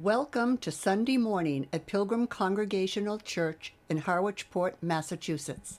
Welcome to Sunday morning at Pilgrim Congregational Church in Harwich Port, Massachusetts.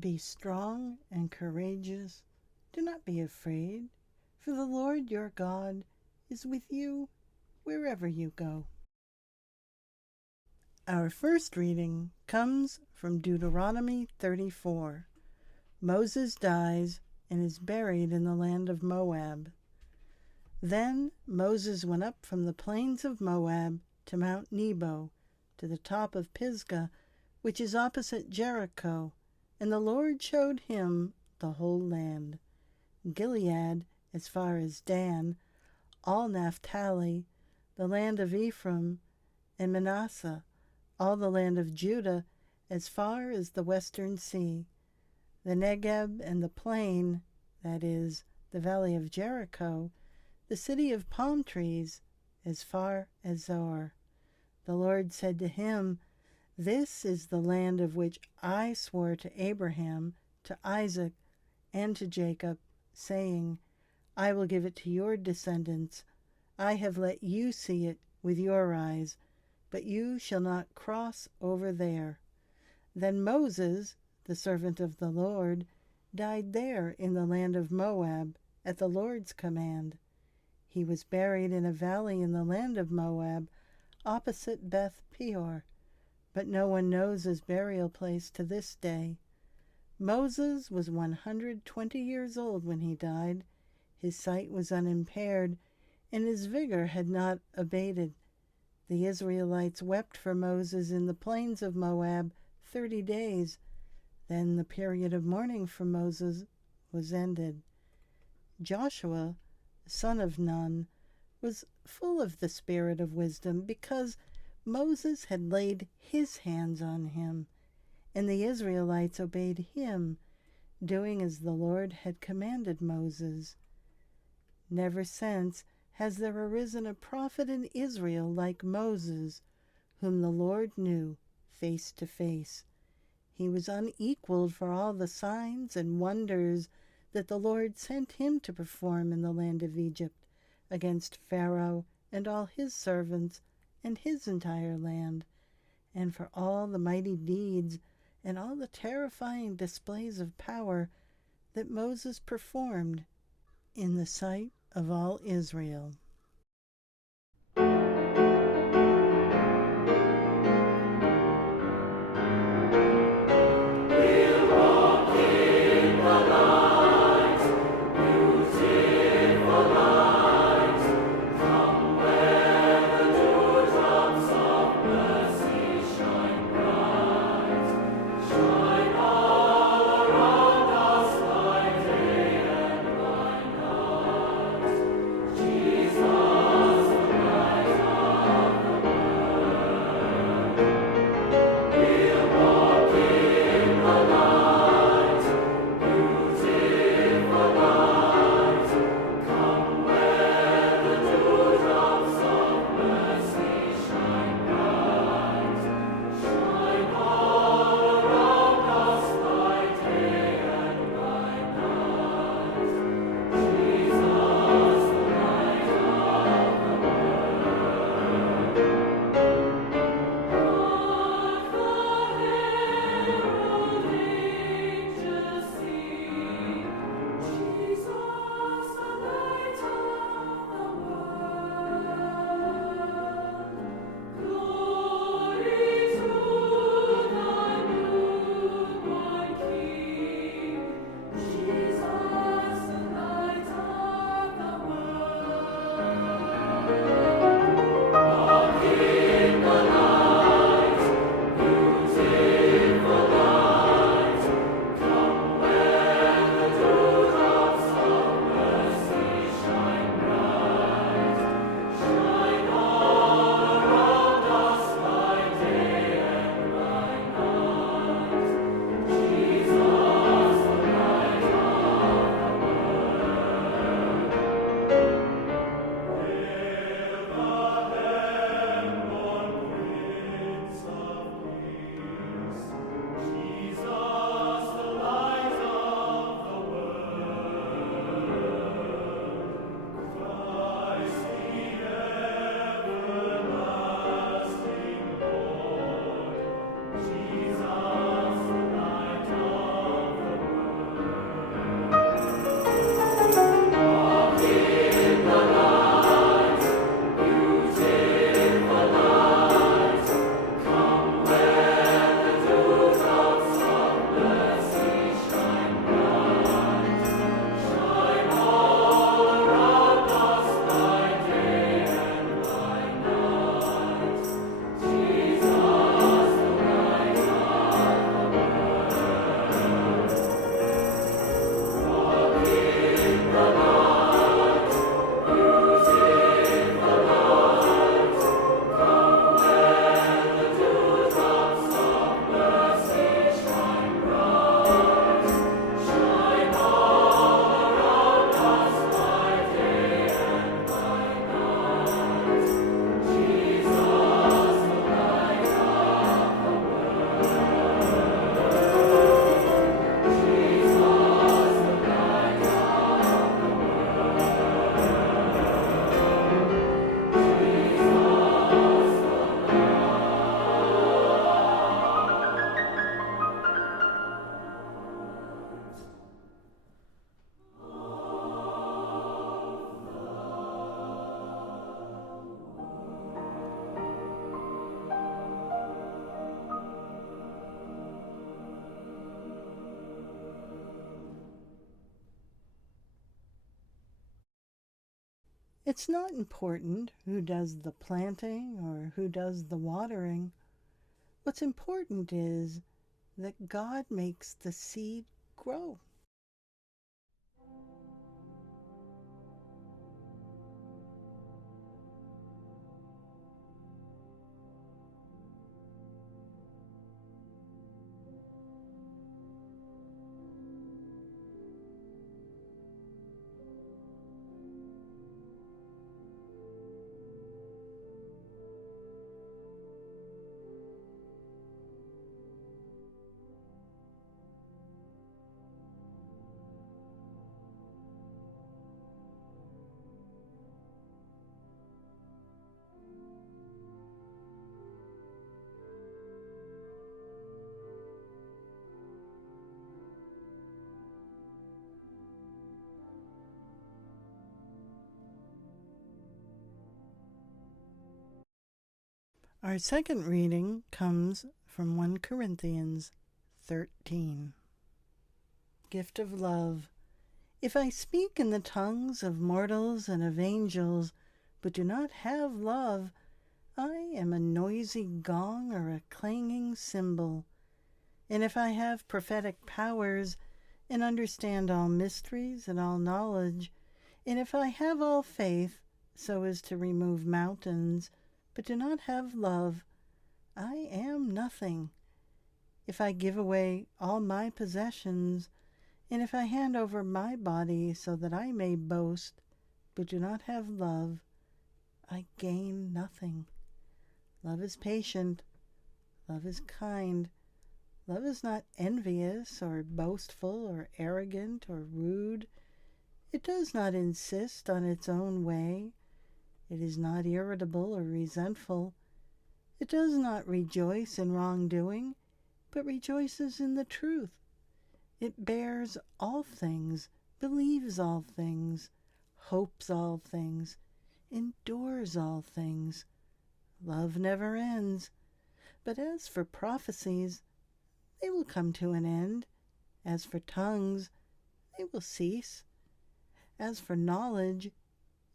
Be strong and courageous. Do not be afraid, for the Lord your God is with you wherever you go. Our first reading comes from Deuteronomy 34. Moses dies and is buried in the land of Moab. Then Moses went up from the plains of Moab to Mount Nebo, to the top of Pisgah, which is opposite Jericho, and the Lord showed him the whole land, Gilead as far as Dan, all Naphtali, the land of Ephraim, and Manasseh, all the land of Judah as far as the western sea, the Negeb and the plain, that is, the valley of Jericho, the city of palm trees, as far as Zoar. The Lord said to him, "This is the land of which I swore to Abraham, to Isaac, and to Jacob, saying, I will give it to your descendants. I have let you see it with your eyes, but you shall not cross over there." Then Moses, the servant of the Lord, died there in the land of Moab at the Lord's command. He was buried in a valley in the land of Moab, opposite Beth Peor, but no one knows his burial place to this day. Moses was 120 years old when he died. His sight was unimpaired, and his vigor had not abated. The Israelites wept for Moses in the plains of Moab 30 days. Then the period of mourning for Moses was ended. Joshua, son of Nun, was full of the spirit of wisdom because Moses had laid his hands on him, and the Israelites obeyed him, doing as the Lord had commanded Moses. Never since has there arisen a prophet in Israel like Moses, whom the Lord knew face to face. He was unequaled for all the signs and wonders that the Lord sent him to perform in the land of Egypt against Pharaoh and all his servants and his entire land, and for all the mighty deeds and all the terrifying displays of power that Moses performed in the sight of all Israel. Jesus It's not important who does the planting or who does the watering. What's important is that God makes the seed grow. Our second reading comes from 1 Corinthians 13. Gift of love. If I speak in the tongues of mortals and of angels, but do not have love, I am a noisy gong or a clanging cymbal. And if I have prophetic powers, and understand all mysteries and all knowledge, and if I have all faith, so as to remove mountains, but do not have love, I am nothing. If I give away all my possessions, and if I hand over my body so that I may boast, but do not have love, I gain nothing. Love is patient. Love is kind. Love is not envious or boastful or arrogant or rude. It does not insist on its own way. It is not irritable or resentful. It does not rejoice in wrongdoing, but rejoices in the truth. It bears all things, believes all things, hopes all things, endures all things. Love never ends. But as for prophecies, they will come to an end. As for tongues, they will cease. As for knowledge,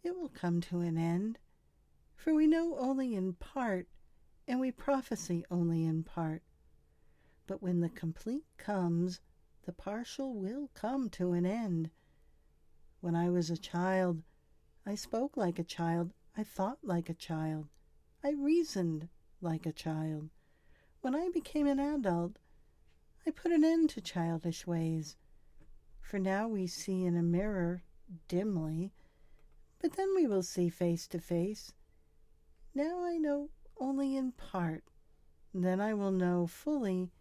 it will come to an end. For we know only in part, and we prophesy only in part. But when the complete comes, the partial will come to an end. When I was a child, I spoke like a child, I thought like a child, I reasoned like a child. When I became an adult, I put an end to childish ways. For now we see in a mirror, dimly, but then we will see face to face. Now I know only in part, then I will know fully,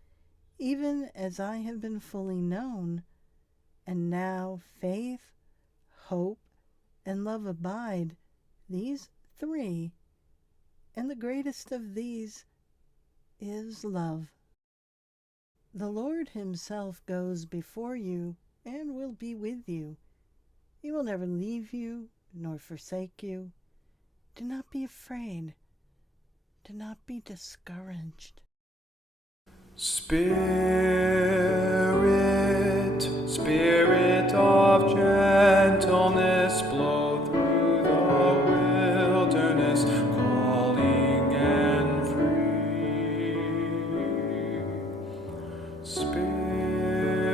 even as I have been fully known. And now faith, hope, and love abide, these three, and the greatest of these is love. The Lord himself goes before you and will be with you. He will never leave you nor forsake you. Do not be afraid. Do not be discouraged. Spirit, Spirit of gentleness, blow through the wilderness, calling and free. Spirit,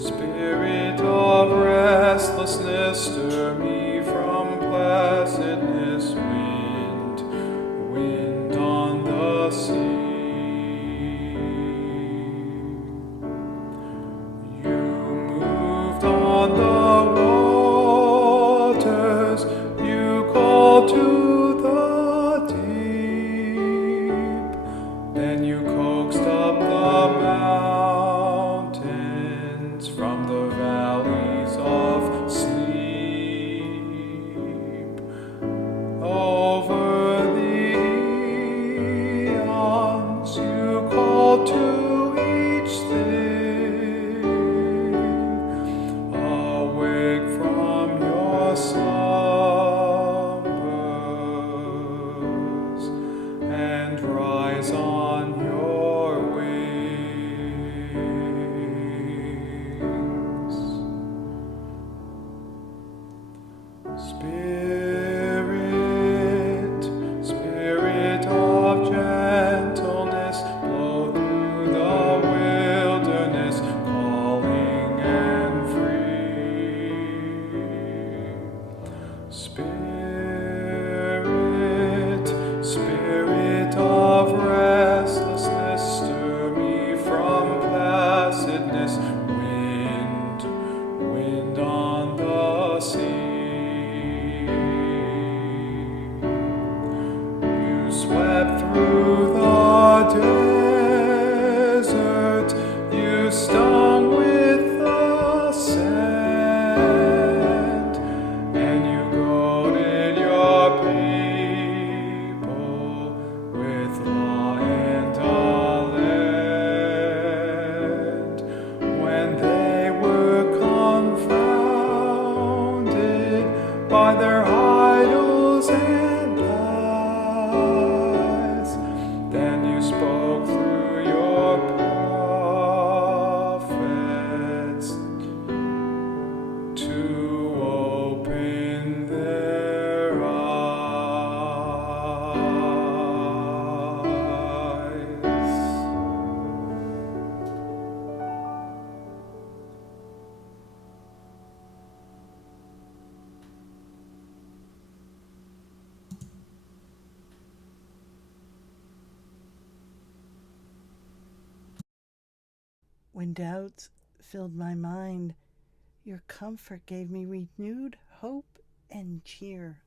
Spirit of restlessness, stir me from placidness, wind on the sea. On the waters, you call to the deep, then you coaxed up the mountains. When doubts filled my mind, your comfort gave me renewed hope and cheer.